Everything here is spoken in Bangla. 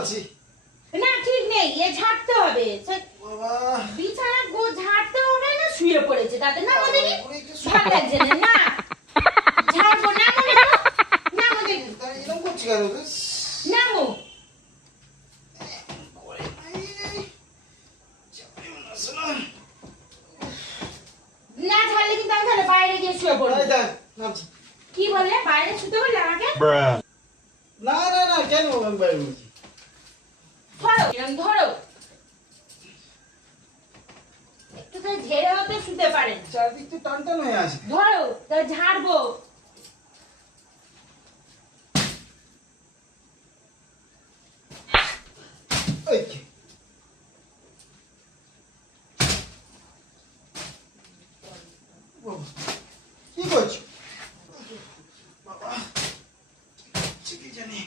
আছি। না ঠিক নেই, এ ঝাড়তে হবে। বাবা বিছানা গো ঝাড়তে হবে না, শুয়ে পড়েছে তাতে না মনে নেই। ওরে একটু ভালো লাগছে না না, ঝাড়বো না মনে না মনে তাই এরকম করছি কেন বেশ? না মো করে নাই। চাপে মনে হচ্ছে না। না ঝাড়লে কিন্তু আমি তাহলে বাইরে গিয়ে শুয়ে পড়বো। এই দেখ, নামছি। কি বললে, বাইরে শুতে বললে আমাকে? না না না, কেন আমি বাইরে বলছি? ধরো এরকম ধরো, একটু তো ঝেড়ে হতে শুতে পারেন। চারদিক তো টান টান হয়ে আছে। ধরো তা ঝাড়বো। ওই কি? বাবা, কি করছো? বাবা, কি জানি।